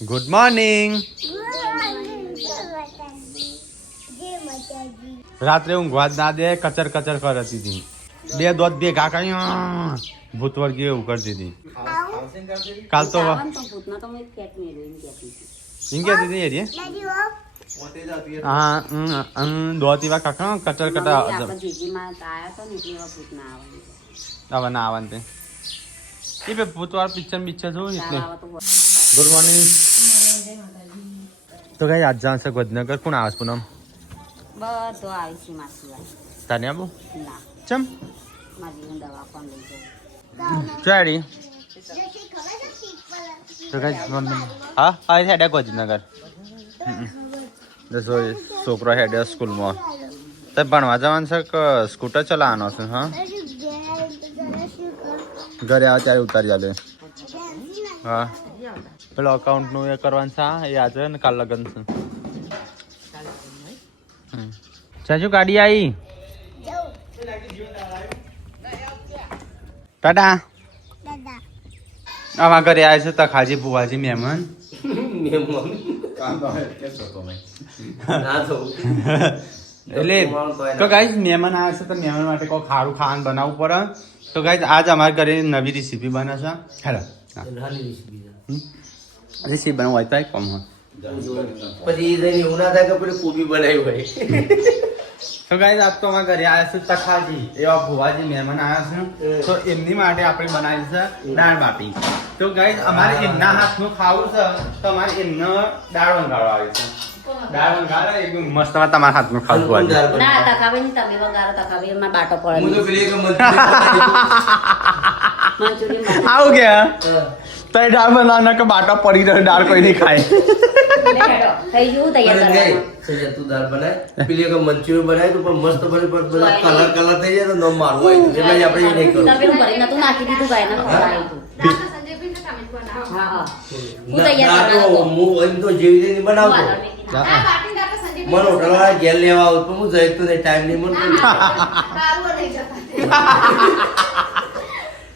Good morning. રાત્રે ઊંઘવા જ ના દે, કચર કચર કરતી હતી. બે દોધ બે ઘા કરી ભૂતવર્ગી એવું કરતી હતી. કાલ તો હા દોતી વા કાકા કચર કટા હવે ના આવવાનું તે એ બે ભૂતવાર પિક્ચર જોયું એટલે. Good morning. તો કઈ આજ જશે ગોધનગર? કોણ આવે પૂનમ? બધો આવી છે માસી. તાને આબુ ના ચમ મારી દવા પણ લઈ જાઉં. ચાડી તો કઈ હા હા હેડે ગોધનગર. છોકરો હેડે સ્કૂલમાં. તો ભણવા જવાનું છે કે સ્કૂટર ચલાવવાનો છે? હા ઘરે આવે ત્યારે ઉતારી ચાલે. હા પેલો અકાઉન્ટનું એ કરવાનું છે. એ આજે ને કાલ લગન છે. ચાચુ ગાડી આવી. ટાટા આમાં ઘરે આવે છે તખાજી બુવાજી મહેમાન. એટલે તો ગાઈસ મહેમાન આવે છે તો મહેમાન માટે કોઈ ખારું ખાવાનું બનાવવું પડે. તો ગાઈસ આજ અમારા ઘરે નવી રેસીપી બને છે. હેલો રેસીપી બનાવવા હોય તો કમ હોય પછી એવું ના થાય કે પેલી કોબી બનાવી હોય. તો ગાઈસ આજ તો અમારા ઘરે આવ્યા છે તખાજી એવા ભુવાજી મહેમાન આવ્યા છે. તો એમની માટે આપણે બનાવી છે દાળ બાટી. તો ગાઈસ અમારે એમના હાથનું ખાવું છે તો અમારે એમનો દાળ વંગાળો આવે છે. દાળ વંગાળો એકદમ મસ્ત તમારા હાથનું ખાવું ના તકાવે નહીં, તમે વગારો તકાવે એમાં બાટો પડે. હું તો પેલી મંચુરિયન આવું કે તો દાળ બનાવના કે બાટા પડી રહ્યો દાળ કોઈ નહીં ખાય. થઈ ગયું તૈયાર કરવાનું. તું દાળ બનાય પેલી મંચુરિયન બનાય તો પણ મસ્ત બને પણ બધા કલર થઈ જાય તો ન મારવું હોય એટલે જ આપણે એ નહીં કરવું. તમે હું ભરી નતું નાખી દીધું ગાયને ખવડાવ્યું હતું. હા હા હું તૈયાર કરવાનું. હું એમ તો જેવી રીતે બનાવતો મને હોટલ વાળા ઘેર લેવા આવું પણ હું જઈ તો ટાઈમ નહીં મળતો.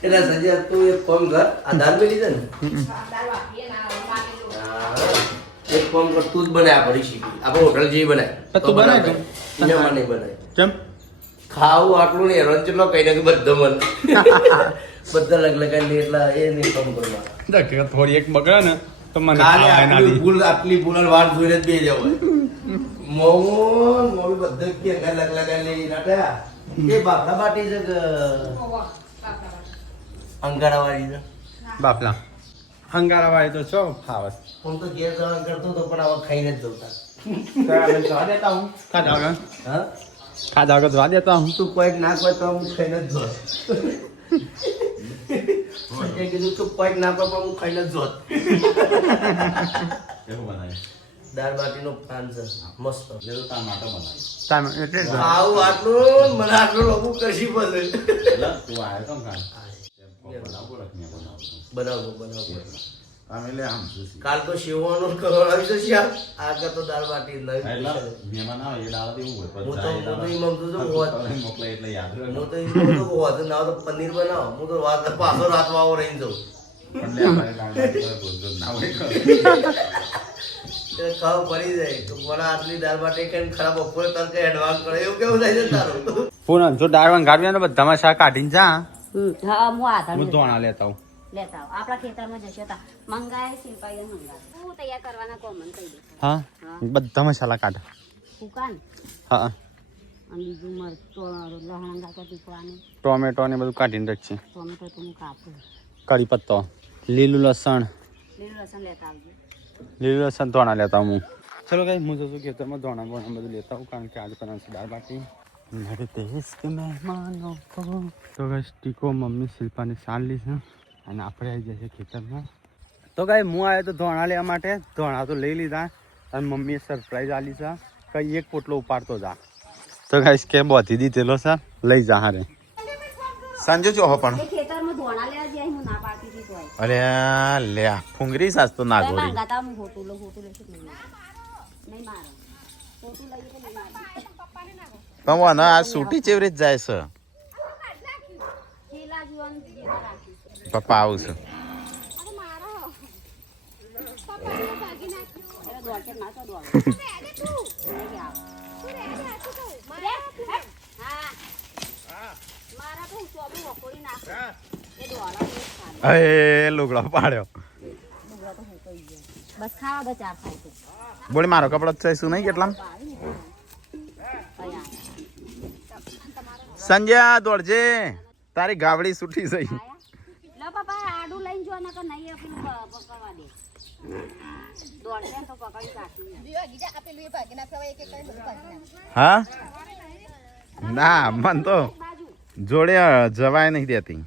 એટલે સંજય તું એક કામ કર, આ દાળ મેલી છે ને એક કામ કર, તું જ બનાય પડી શીખી આપણે હોટલ જેવી બનાય. તું બનાય તું એમાં નહીં બનાય. કેમ ખાવું આટલું ને હેરાન ચેટલો કઈ નાખી બધો મને બધા લગ લગાવી એટલા એ નહીં કામ કરવા. થોડી એક બગડે ને તો મને આટલી ભૂલ વાર જોઈને જ બે જવું મોવી બધા કે લગ લગાવી નાટ્યા એ બાપડા બાટી છે કે અંગારા વાળી છે બાપલા હંગારા વાળી તો છો ફાવસ. હું તો ઘેર જવાનું કરતો તો પણ આવા ખાઈને જ જતા. જવા દેતા હું ખાધા વગર હા ખાધા વગર જવા દેતા હું. તું કોઈ ના કોઈ તો હું ખાઈને જ જોત. કીધું તું કોઈ ના કોઈ પણ હું ખાઈને જ જોત. દાળ બાટીનો પ્લાન છે મસ્ત. એટલે આવું આટલું મને આટલું લોકો કરશી પડે. બનાવો કાલ તો શેવાનો કરવાનો છે. આગળ તો દાળ બાટી હું તો ના તો પનીર બનાવો. હું તો પાછો રાતમાં આવો રહી જાઉં. ખાવ પડી જાય તો મને આટલી દાળ બાટી કઈ ખરાબ બપોરે તરકે એડવાન્સ કરે એવું કેવું થાય છે તારું? પૂનમ જો દાળ વંગાડવી ને બધામાં શાક કાઢીને જા. હા હું આધાર હું ધોણા લેતા હું. લેતા આવો. આપણા ખેતરમાં જશે તા મંગાય સિલપાઈ મંગાય હું તૈયાર કરવાના કોમન કહી દે. હા બધા મસાલા કાઢ. ફૂકાન હા અને બીજું મરચો લહણ કાકા ટીકવાનું ટોમેટો ને બધું કાઢીને રાખીએ. ટોમેટો તો હું કાપું. કઢી પત્તો લીલું લસણ લેતા આવજો. લીલું લસણ ધોણા લેતા હું. ચલો કઈ હું જશું ખેતરમાં ધોણા બોણા બધું લેતા હું કારણ કે આજે કરવાનું છે દાળ બાટી. મેરે દેશ કે મહેમાનો કો તો કઈ ટીકો મમ્મી શિલ્પાની સાલ લી છે અને આપણે આવી જશે ખેતરમાં. તો કઈ હું આવ્યો તો ધોણા લેવા માટે. ધોણા તો લઈ લીધા અને મમ્મીએ સરપ્રાઈઝ આલી છે કઈ એક પોટલો ઉપાડતો જા. તો કઈ કે બોધી દીધેલો છે લઈ જા હારે સાંજે જો પણ ખેતરમાં ધોણા લેવા જાય હું ના પાડતી હતી તોય. અરે લે ફુંગરી સાસ તો ના ગોરી માંગાતા હું હોટું લેશે નહીં મારો હોટું લઈએ તો નહીં મારો પણ આ સૂટી ચેવરી જ જાય છે. થેલા જીવન રાખી પપ્પા આવું છે. દોડશે ના તો દોડ મારા તો ચોબી વખોડી નાખ એ દોડા એ લુગડો પાડ્યો બસ ખાવા દો ચાર ખાય છે બોલે મારો કપડો છે શું નહીં કેટલા સંજય દોડજે તારી ગાવડી છૂટી જઈ લો પપ્પા આડું લઈને જો નકર નહીં આપેલું પકડવા દે દોડશે તો પકડી કાઢી હા ના મન તો જોડે જવાય નહીં દેતી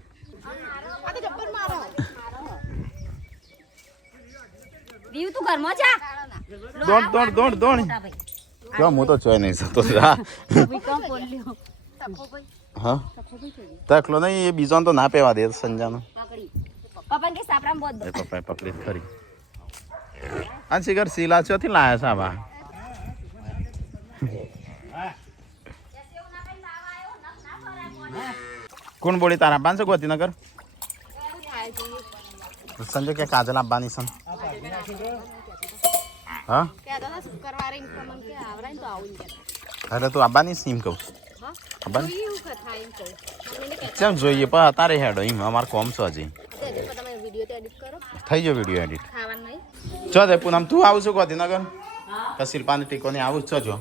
દીવ તું ઘરમાં જા દોડ દોડ દોડ દોડ જો હું તો જોઈ નહીં શકતો હા વિક્રમ બોલ્યો હા તકલો નહીં એ બીજો તો ના પેવા દે સંજાનો પકડી પપ્પા કે સાપરામ બોલ દો એ પપ્પાએ પકડી ખરી આ શિખર શીલા ચોથી લાયા છે આવા કોણ બોલી તારા આપવાની છે ગોતીનગર સંજય કે કાજલ આપવાની છે હા એટલે તું આપવાની છે એમ કહું ચમ જોઈએ પણ અત્યારે હેડો એમ અમારે કોમ છે હજી થઈ ગયો વિડીયો એડિટ ચો દે પૂનમ તું આવું છું ગોતીનગર કે શિલ્પાની ટીકો ને આવું જ છો જો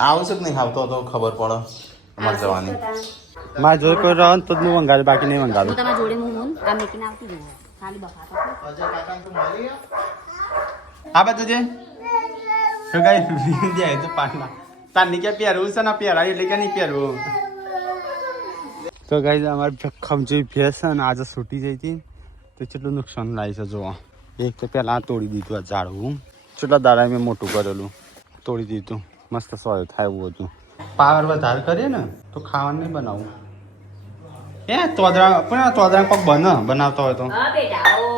આવું છું કે નહીં આવતો તો ખબર પડે અમારે જવાની મારે જોડે કોઈ રહે તો જ હું વંગાડું બાકી નહીં વંગાડું તમારા જોડે હું આ મેકીને આવતી જવું ખાલી બફાતો આ બધું છે તો કઈ જાય તો પાટના તારની ક્યાં પહેરવું છે ને પહેરાય એટલે કે નહીં પહેરવું તો કઈ અમારે ભક્કમ જેવી ભેંસ છે ને આજે છૂટી જઈ હતી તો કેટલું નુકસાન લાવી છે જોવા એક તો પહેલાં તોડી દીધું આ ઝાડવું કેટલા દાડા મેં મોટું કરેલું તોડી દીધું મસ્ત સોય થાય એવું હતું પાવર વધારે કરીએ ને તો ખાવાનું નહીં બનાવવું એ તોદરા પણ તોદરા કોક બનાવતા હોય તો હા બેટા ઓ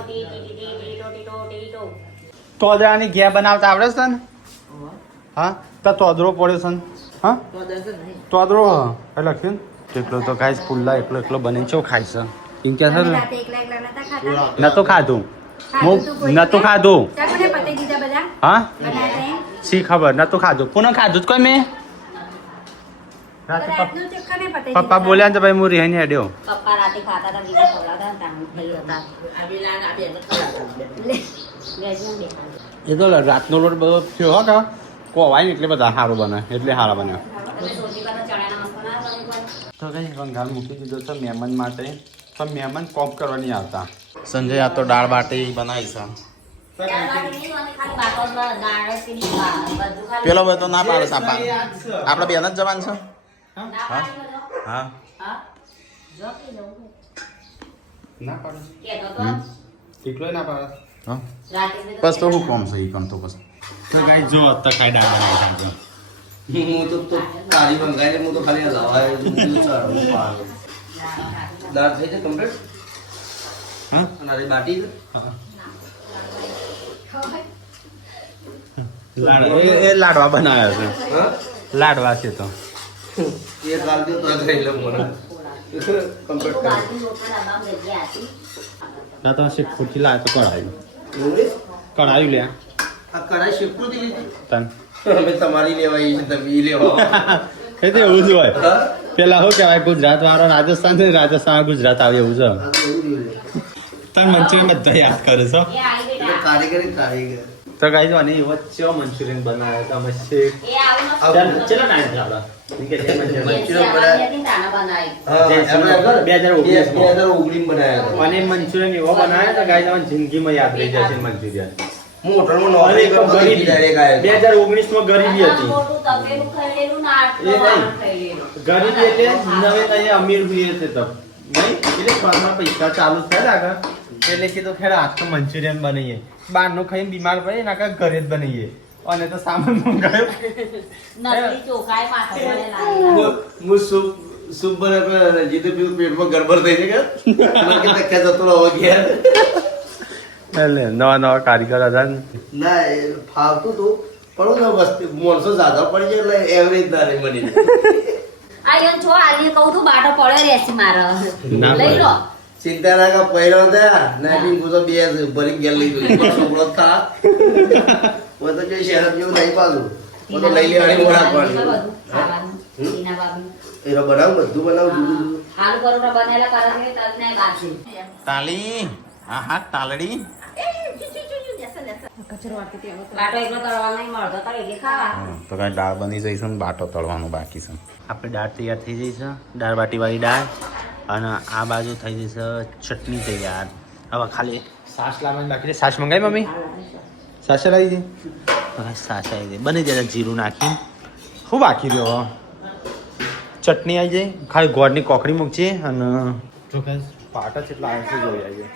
ટી ટી ટી ટી ટો ટી ટો તોદરાની ઘે બનાવતા આવડે છે ને હા તો તોદરો પડ્યો છે ને હા તોદરો એટલે લખ્યું એટલો તો ખાઈશ પુલ્લા એકલો બની છો ખાઈશ એમ કે છે રાતે એકલા એકલા નતા ખાતા નતું ખાધું હું નતું ખાધું ચાકુને પતે દીધા બધા હા બનાતે શી ખબર નતું ખાધું પુનઃ ખાધું જ કોઈ મેં રાતે રાતનું ચક્કરને પતે પપ્પા બોલ્યા ને ભાઈ હું રિહાઈને હેડ્યો પપ્પા રાતે ખાતા હતા બીજા ખવડાવતા હતા હું ખાઈ હતા એ તો રાતનો લોટ બધો થયો હો કે કોવાય ને એટલે બધા સારું બને એટલે સારા બને તો કઈ વંગાળ મૂકી દીધો છે મહેમાન માટે પણ મહેમાન કોપ કરવા નહીં આવતા સંજય આ તો દાળ બાટી બનાવી છે પેલો ભાઈ તો ના પાડે સાપા આપણે બેન જ જવાનું છે હા હા ના પાડે એકલો ના પાડે હા બસ તો હું કોમ છે એ કામ તો બસ તો કઈ જો અત્યારે ખાઈ દાળ બનાવી હું તો તારી મંગાઈ હું તો ખાલી લાવાય દાળ થઈ છે કમ્પ્લીટ હા અને આ બાટી એ લાડવા બનાવ્યા છે હા લાડવા છે તો એ દાળ દે તો ખાઈ લે મને કમ્પ્લીટ કર તો શીખુથી લાવે તો કઢાયું એવું કઢાયું લે આ કઢાઈ શેકરું દી લીધી તન અમે તમારી લેવાઈ છે તમે ઈ લેવો એ તો એવું જ હોય હા પેલા શું કહેવાય ગુજરાત વાળો રાજસ્થાન છે રાજસ્થાન ગુજરાત આવે એવું છે તને મંચુરિયન બધા યાદ કરે છો કારીગર તો કઈ જો નહીં વચ્ચે મંચુરિયન બનાવ્યા તમે શેક ચલો ના ચાલો અને મંચુરિયન એવો બનાવ્યા તો ગાય તમને જિંદગીમાં યાદ રહી જશે મંચુરિયન હું હોટલમાં નોકરી કરું તો direct આવ્યો. 2019 માં ગરીબી હતી ગરીબી એટલે નવે નવે અમીર હુએ છે તબ નહીં એટલે ઘરમાં પૈસા ચાલુ થયા આગળ એટલે કીધું ખેર આજ તો મંચુરિયન બનાવીએ બહારનું ખાઈને બીમાર પડે એના કાંઈ ઘરે જ બનાવીએ અને તો સામાન મંગાવ્યો હું સૂપ બનાવે જીતે પીવું પેટમાં ગડબડ થઈ છે કે જતો રહો ઘેર એટલે નવા નવા કારીગર હતા ને ના એ ફાવતું હતું પણ હું વસ્તી માણસો જ્યાદા પડી જાય એટલે એવરેજ ના રહી બની આ યો છો આલી કહું તું બાટો પડે રેસી મારે લઈ લો ચિંતા ના કર પહેરો થયા નાઈટી ગુસો બે ભરી ગેલ લઈ ગયો છોકરો થા ઓ તો જે શહેર જેવું નહીં પાછું ઓ તો લઈ લેવાની મોડા પાડી એનો બનાવ બધું બનાવ જુદું જુદું હાલ પરોઠા બનેલા કરે છે તને બાકી તાલી હા હા તાલડી બાટો એકલો તળવા નહીં મળતો તો એટલે ખાવા તો કઈ દાળ બની જઈ છે ને બાટો તળવાનું બાકી છે આપણે દાળ તૈયાર થઈ જઈ છે દાળ બાટીવાળી દાળ અને આ બાજુ થઈ જઈ છે ચટણી તૈયાર હવે ખાલી સાસ લાવવાની બાકી છે સાસ મંગાવી મમ્મી સાસ લાવી દે હા સાસ આવી જાય બની જાય જીરું નાખી શું બાકી રહ્યો ચટણી આવી જાય ખાલી ગોળની કોકડી મૂકજે અને જો કે પાટા કેટલા આવે છે જોઈ આવીએ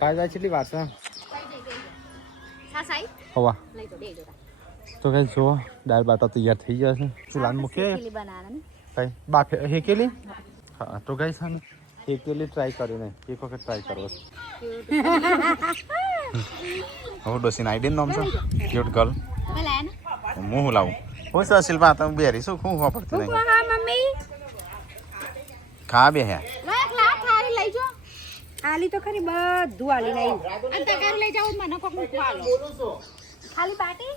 કાંઈ કેટલી વાર છે હવા તો કઈ જો દાળ બાટા તૈયાર થઈ ગયા છે ચૂલાને મૂકીએ કઈ બાફે હેકેલી હા તો કઈ છે ને હેકેલી ટ્રાય કરીને એક વખત ટ્રાય કરવો હવે ડોસીને આઈડીન નામ છે ક્યુટ ગર્લ હું લાવું હું સર શિલ્પા તમે બેરી શું શું વાપરતી નહીં મમ્મી ખા બે હે આલી તો ખરી બધું આલી નહીં અને તગારું લઈ જાવ મને કોક મૂકવા આલો ખાલી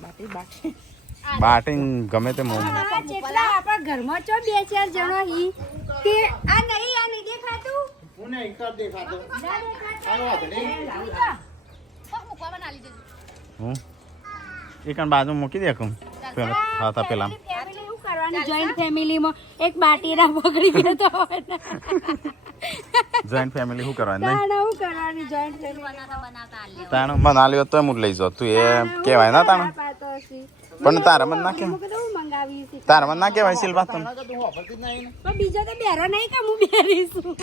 બાટી બાટી ગમે તે મોમ જેટલા આપણા ઘરમાં ચો 2-4 જણો હી તે આ નહીં દેખાતું હું નહીં કર દેખાતો ના દેખાતો કોક મૂકવા બનાલી દેજો હું એકન બાજુ મૂકી દે કમ પેલા હતા પેલા ફેમિલી શું કરવાની જોઈન્ટ ફેમિલીમાં એક બાટીરા પકડી ગયો તો હોય ને જોઈન્ટ ફેમિલી શું કરવાની નહીં તાણ હું કરવાની જોઈન્ટ ફેમિલી બનાવતા આલ્યો તાણ મન આલ્યો તો હું લઈ જાઉં તું એ કહેવાય ના તાણ પણ તારા મન ના કે તારા મન ના કહેવાય શિલ્પા તને પણ બીજો તો બેરો નહીં કે હું બેરીશું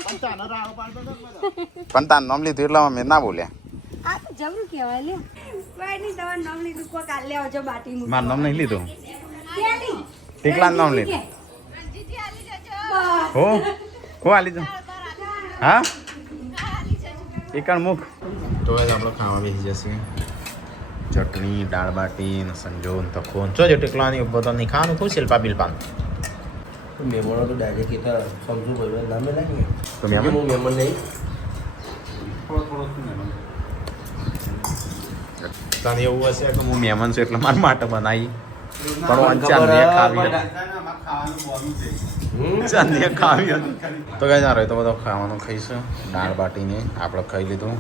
પણ તાર નામ લીધું એટલે અમે ના બોલ્યા આ તો જબરું કહેવાય લે કોઈ નહીં તમારું નામ લીધું કોઈ કાલે આવજો બાટી મૂક મારું નામ નહીં લીધું ક્યાંની ટીકલાનું નામ લીધું હો હો આલી જાઉં હા એકણ મુખ તો આપણે ખાવા બેસી જશે ચટણી દાળ બાટી ને સંજો ને તખો જો જે ટીકલાની ઉપર તો નહીં ખાવાનું ખૂબ શિલ્પા બિલપાન મહેમાનો તો ડાયરેક્ટ કહેતા સમજુ ભાઈ નામે લાગી તો મહેમાન હું મહેમાન નહીં તને એવું હશે કે હું મહેમાન છું એટલે મારા માટે બનાવી પણ ચાંદીએ ખાવી ચાંદીએ ખાવી તો કઈ ના રહ્યો તો બધો ખાવાનું ખાઈશું દાળ બાટીને આપણે ખાઈ લીધું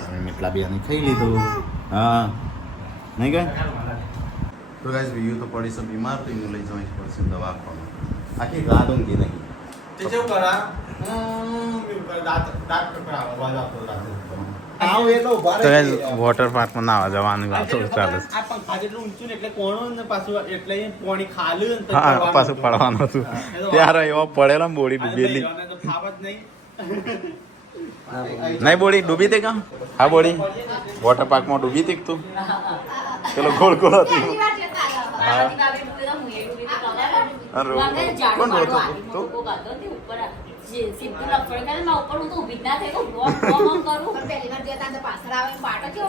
અને મીઠલા બેને ખાઈ લીધું હા નહીં કઈ તો ગાઈસ વિયુ તો પડી છે બીમાર તો એને લઈ જવાની પડશે દવાખાને આખી રાત ઊંઘી નહીં તે જેવું કરા વોટર પાર્કમાં નાવા જવાની વાતો ચાલે છે હા પાછું પડવાનું હતું ત્યારે એવો પડેલો બોડી ડૂબેલી નહીં બોડી ડૂબી હતી કાં હા બોડી વોટર પાર્કમાં ડૂબી હતી તું પેલો ગોળ ગોળ હતી કોણ રોતો તું સીધું લફડ કરે માં ઉપર હું તો ઊભી જ ના થઈ તો બ્લોક કોમ કરું પણ પહેલી વાર જોતા તો પાછળ આવે પાટો કેવો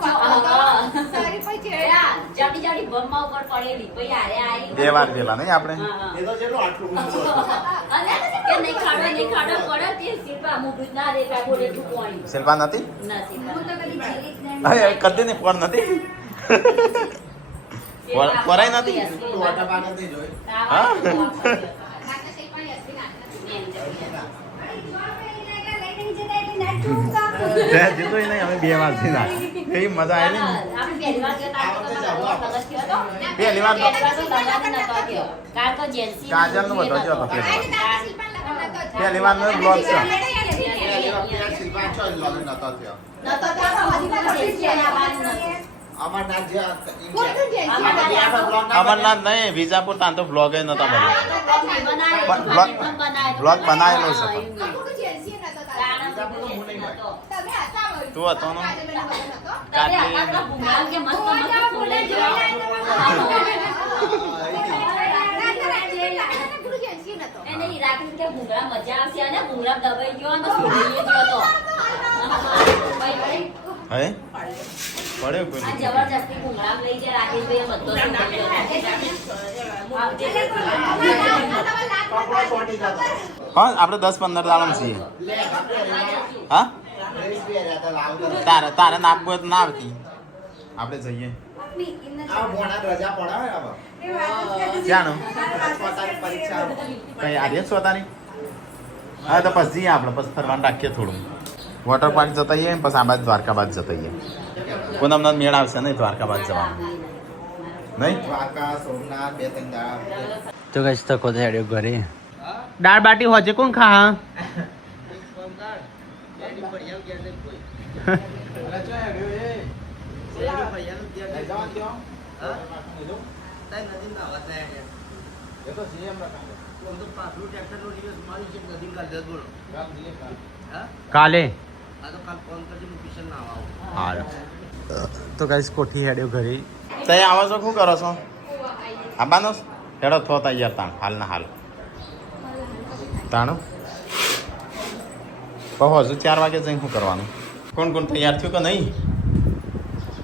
સારી પછી કેળા જાડી જાડી બમ્મા ઉપર પડેલી પછી આરે આવી બે વાર ગયેલા નહીં આપણે એ તો ચેટલો આટલું અને કે નહીં ખાડો પડે તે શિલ્પા મુભી ના દેખાય બોલે તું કોણી શિલ્પા નથી નથી હું તો કદી જીલી જ નહીં અરે કદી ને પણ નથી પરાય નથી વોટર પાર્ક નથી જોઈ હા જીતો નહીં અમે બે વાર થી ના કઈ મજા આવી પહેલી વાર કાજલ નો બધો જો પહેલી વાર નો બ્લોગ છે અમરનાથ નહીં વિજાપુર તાન તો બ્લોગ નતા બન્યો બ્લોગ બનાવેલો છે તું હતો ને હે આ જબરજસ્તી ભૂંગળામાં લઈ જાય રાકેશભાઈ બધો હા આપણે 10-15 દાડમ છીએ હા તારે નાપવું હોય તો ના આવતી આપણે જઈએ ક્યાંનું કઈ આર્ય છો તારી હા તો પછી જઈએ આપણે પછી ફરવાનું રાખીએ થોડું વોટર પાર્ક જતા જઈએ પછી આ બાદ દ્વારકા બાદ જતા જઈએ પૂનમનો મેળ આવશે નહીં દ્વારકા બાદ જવાનું નહીં તો કઈ તકો થયો ઘરે દાળ બાટી હોજે કોણ ખા કાલે તો કઈ કોઠી હેડ્યો ઘરે તઈ આવો છો શું કરો છો આબાનો હેડો થો તૈયાર તાણ હાલ ના હાલ તાણું કહો હજુ 4 વાગે જઈને શું કરવાનું કોણ કોણ તૈયાર થયું કે નહીં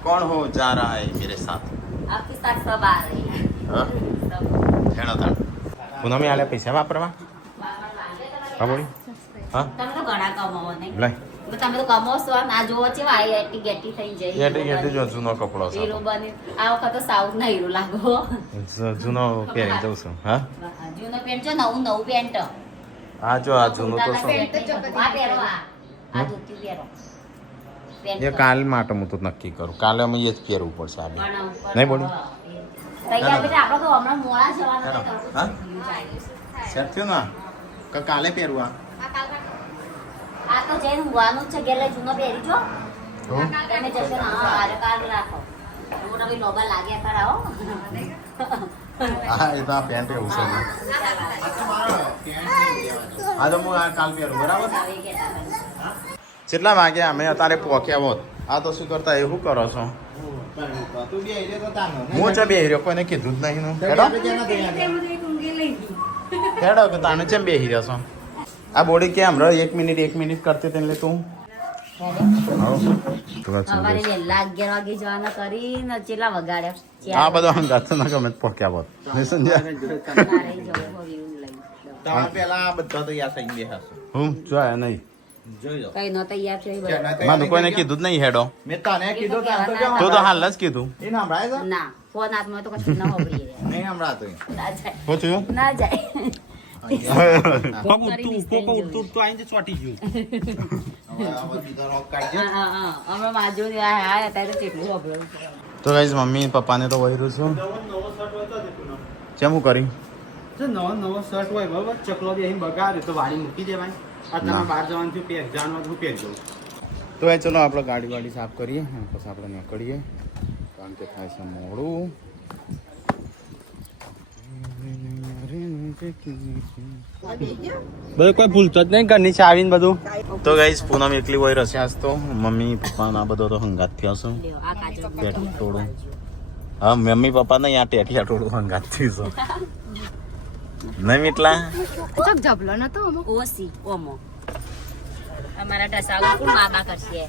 કોણ હો જા રહા હૈ મેરે સાથ आपके साथ सब आ रही है હા હેડો તાણ પૂનમી આલે પૈસા વાપરવા હા બોલી હા તમે તો ઘણા કમાવો નહીં લઈ તમે તો કમાવશો આ જોવો છે આ એટી ગેટી થઈ જાય એટી જો જૂનો કપડો છે હીરો બની આ વખત તો સાઉથ ના હીરો લાગો જૂનો પહેરી જઉં છું હા જૂનો પેન્ટ છે નવું પેન્ટ આ જો આ જૂનું તો શું આ પહેરો આ ધોતી પહેરો એ કાલ માટે હું તો નક્કી કરું કાલે અમે એ જ પહેરવું પડશે આ નહીં બોલું તૈયાર બેટા આપણે તો હમણાં મોડા જવાનું હા સેટ થયું ને કે કાલે પહેરવું આ તો જઈને હુવાનું છે ગેલે જૂનો પહેરી જો તમે જશો ને હા આરે કાલ રાખો મોટા ભાઈ લોબા લાગ્યા કરાવો હા એ તો આ પેન્ટ એવું છે હા તો હું આ કાલ પહેરું બરાબર કેટલા વાગે અમે અત્યારે પહોંચ્યા હોત આ તો શું કરતા એવું કરો છો હું છે બે રહ્યો કોઈને કીધું જ નહીં હેડો કે તાને ચેમ બેહી રહ્યો છો આ બોડી કેમ ર 1 મિનિટ કરતી હતી એટલે તું અમારે વહેલા 11 વાગે જવાના કરીને કેટલા વગાડ્યા આ બધો હંગાત ના ગમે પહોંચ્યા હોત નહીં સમજ્યા પેલા બધા તૈયાર થઈ ગયા હું જોયા નહીં કઈ નો તૈયાર છે મારું કોઈને કીધું જ નહીં હેડો મેં તને કીધું તું તો હાલ જ કીધું એ સંભળાય છે ના ફોન હાથમાં તો કશું ના હોબળી નહીં સંભળાતું ના જાય શું થયું ના જાય હમણાં માજો અત્યારે કેટલું હોબળ્યું તો ગાઈસ મમ્મી પપ્પાને તો વહી રહ્યું છું કેમ હું કરી નવો શર્ટ હોય બરાબર ચકલો બી બગાડે તો વાળી મૂકી દેવાય આ તમે બહાર જવાનું થયું પેક જવાનું હું પેક જવું તો ભાઈ ચલો આપણે ગાડી સાફ કરીએ અને પછી આપણે નીકળીએ કારણ કે થાય છે મોડું બધું કોઈ ભૂલતો જ નહીં ઘરની ચાવીને બધું તો ગાઈસ પૂનમ એકલી હોય રસે આજ તો મમ્મી પપ્પા આ બધો તો હંગાત થયો છું આ કાજલ ટેઠિયા ટોળું હા મમ્મી પપ્પા નહીં આ ટેઠિયા ટોળું હંગાત થયું છે નહીં મીટલા ચોક જબલો નતો ઓસી ઓમો અમારા ઢસાલો કોણ માબા કરશે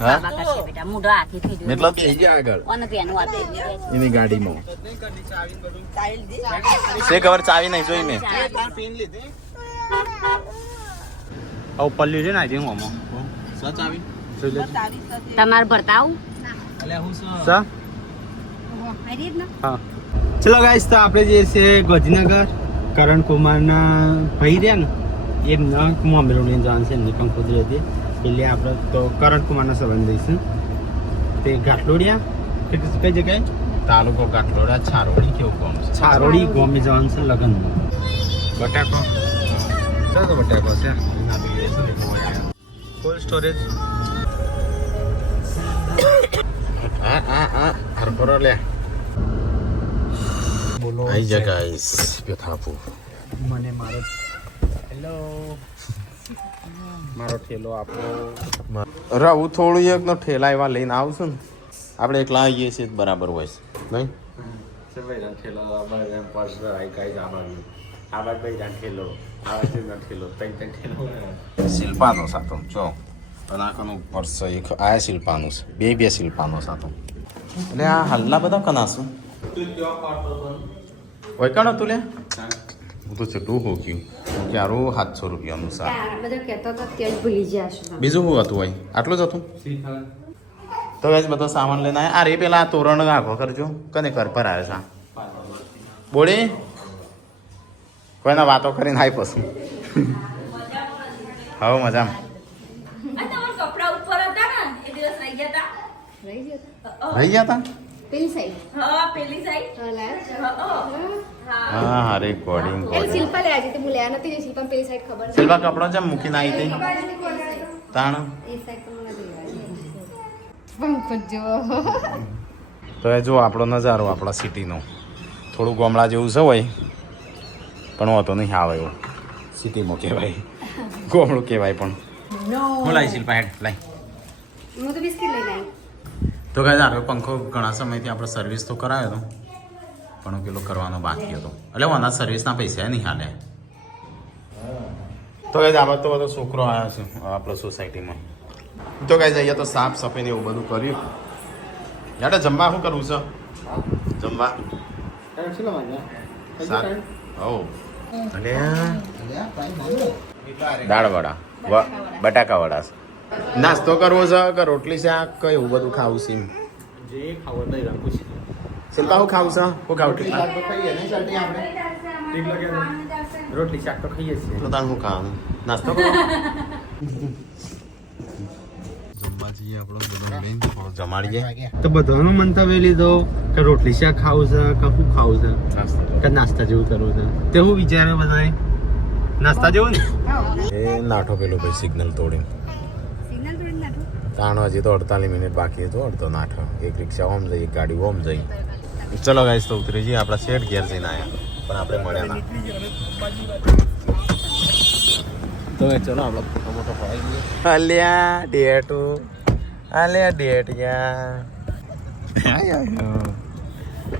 હા માબા કરશે બેટા મુઢો હાથી થઈ ગયો મતલબ થઈ ગયા આગળ ઓને પેનું આપે એની ગાડીમાં સે ખબર ચાવી નહીં જોઈ મેં આવું પલ્લી છે ને આજે હું આમાં સચ આવી જોઈ લેજો તમારે ભરતા આવું સા હા ચલો ગાઈસ તો આપણે જે છે ગોધીનગર કરણ કુમારના ભાઈ રહ્યા ને એમના મોમેરોને જવાનું છે નિકમ કુદરતી એટલે આપણે તો કરણ કુમારના સંબંધ દઈશું તે ઘાટલોડિયા કઈ જગ્યાએ તાલુકો ઘાટલોડિયા છારોડી કેવું ગામ છે છારોડી ગામે જવાનું છે લગ્નમાં બટાકો ચાલો બટાકો છે ફૂલ સ્ટોરેજ હરભરો લે બોલો આઈ જા ગાઈસ બેઠાપુ મને મારો હેલો મારો ઠેલો આપો અરે હું થોડું એક નો ઠેલા એવા લઈને આવશું ને આપણે એકલા આવીએ છીએ બરાબર હોય છે નહીં શિલ્પાનો સાતો જો અને આખાનું પર્સ એક આ શિલ્પાનું છે બે શિલ્પાનો સાથે એટલે આ હાલના બધા કનાશું હોય કણ હતું લે હું તો છેટું હો ગયું ક્યારું 700 રૂપિયાનું શાક બધા કહેતો તો ત્યાં જ ભૂલી ગયા છો બીજું શું હતું હોય આટલું જ હતું તો ગાઈસ બધો સામાન લઈને આવ્યા અરે પેલા આ તોરણ રાખો કરજો કને કર પર આવે છે બોડી કોઈના વાતો કરીને આવી પસું હવે મજામાં કપડા ઉપર હતા ને એ દિવસ રહી ગયા હતા રહી ગયા હતા પેલી સાઈડ હા પેલી સાઈડ હા હારે કોડિંગ શિલ્પા લે આજે તો હું લેવા નથી શિલ્પા પેલી સાઈડ ખબર શિલ્પા કપડો જેમ મૂકીને આવી હતી તાણ એ સાઈડ તો મને પંખો જો તો એ જો આપણો નજારો આપણા સિટીનો થોડું ગામડા જેવું છે હોય પણ હોતો નહીં આવે એવું સિટીમાં કહેવાય ગામડું કહેવાય પણ હું લાવી શિલ્પા હેડ લાઈ હું તો બિસ્કિટ લઈને આવી તો કાંઈ આવ્યો પંખો ઘણા સમયથી આપણે સર્વિસ તો કરાવ્યો હતો પણ પેલો કરવાનો બાકી હતો એટલે આના સર્વિસના પૈસા નહીં હાલે તો કાંઈ આ તો બધો છોકરો આવ્યો છે આપણા સોસાયટીમાં તો કાંઈ જઈએ તો સાફ સફાઈ એવું બધું કર્યું યાર જમવા શું કરવું છે જમવા ઓ એટલે દાળ વડા બટાકા વડા નાસ્તો કરવો છે કે રોટલી શાક કે એવું બધું ખાવું છે જે ખાવો તો એ પૂછી શિલ્પા શું ખાવું છે શું ખાવું રોટલી શાક તો ખાઈએ છીએ તો તાણ શું ખાવાનું નાસ્તો કરો જમવા જઈએ આપણો બધો મેન થોડો જમાડીએ તો બધાનું મંતવ્ય લીધો કે રોટલી શાક ખાવું છે કે શું ખાવું છે કે નાસ્તા જેવું કરવું છે તે હું વિચારે બધાએ નાસ્તા જેવું ને એ નાઠો પેલો ભાઈ સિગ્નલ તોડીને સિગ્નલ થોડી નાખું તાણ હજી તો 48 મિનિટ બાકી હતો અડધો નાઠો એક રિક્ષા ઓમ જઈ એક ગાડી ઓમ જઈ ચલો ગાઈસ તો ઉતરી જઈએ આપણા શેઠ ઘેર જઈને આવ્યા પણ આપણે મળ્યા ના તો ચલો આપણો ફોટો મોટો પડાઈ દઈએ અલ્યા ડેટુ અલ્યા ડેટ યા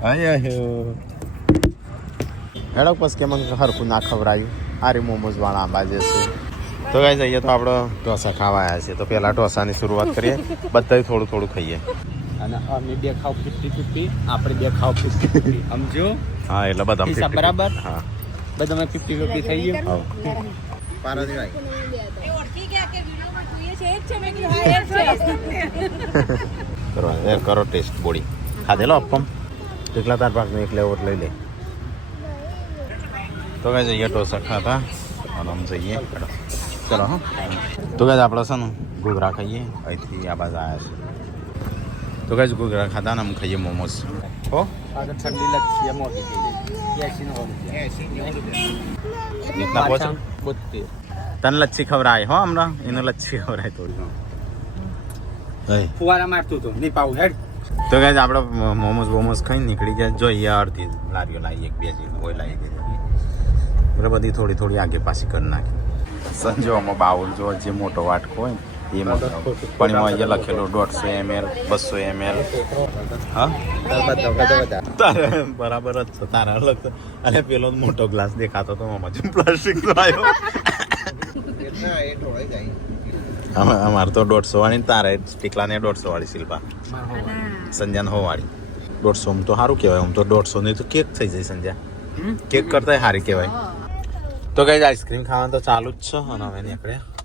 આયો હેડો પસ કે મને હરખું ના ખવડાયું આરે મોમોઝ વાળા આંબા જે છે તો ગાઈસ અહીંયા તો આપણો ઢોસા ખાવા આવ્યા છે તો પહેલા ઢોસાની શરૂઆત કરીએ બધા થોડું થોડું ખાઈએ અને અમે બે ખાવ 50-50 આપણે બે ખાવ 50-50 સમજો હા એટલે બધા હિસાબ બરાબર હા બધા અમે 50-50 થઈ ગયું હા એ ઓળખી ગયા કે વિડિયોમાં જોઈએ છે એક છે મેં કીધું હા એક છે કરો ટેસ્ટ બોડી ખાધેલો અપમ એકલા તાર પાકનો એક લેવર લઈ લે તો કાંઈ જઈએ ઢોસા ખાતા અને આમ જઈએ ચલો હા તો કાંઈ આપણે છે ને ઘૂઘરા ખાઈએ અહીંથી આ બાજુ આવ્યા છે તો કાંઈ ઘૂઘરા ખાતા ને આમ ખાઈએ મોમોસ હો આગળ ઠંડી લચ્છી મોટી થઈ ગઈ 80 રીતના પહોંચો 72 તને લચ્છી ખવડાય હો હમણાં એને લચ્છી ખવડાય થોડી ફુવારા મારતું હતું નહીં પાવું હેડ તો કાંઈ આપણે મોમોસ ખાઈને નીકળી ગયા જોઈએ અડધી લારીઓ લાવી એક બે જેવી હોય લાવી ગઈ એટલે બધી થોડી થોડી આગે પાછી કરી નાખી સંજોમાં બાઉલ જો જે મોટો વાટકો હોય એ પણ એમાં અહીંયા લખેલો 150 ml 200 ml હા તારે બરાબર જ છે તારા અલગ અને પેલો મોટો ગ્લાસ દેખાતો તો આમાં જેમ પ્લાસ્ટિક તો આવ્યો અમારે તો 150 વાળી તારે ટીકલાને 150 વાળી શિલ્પા સંજ્ઞાને 100 વાળી 150 તો સારું કહેવાય આમ તો 150 ની તો કેક થઈ જાય સંજ્ઞા કેક કરતા સારી કહેવાય તો કઈ આઈસ્ક્રીમ ખાવાનું તો ચાલુ જ છે અને હવે નીકળ્યા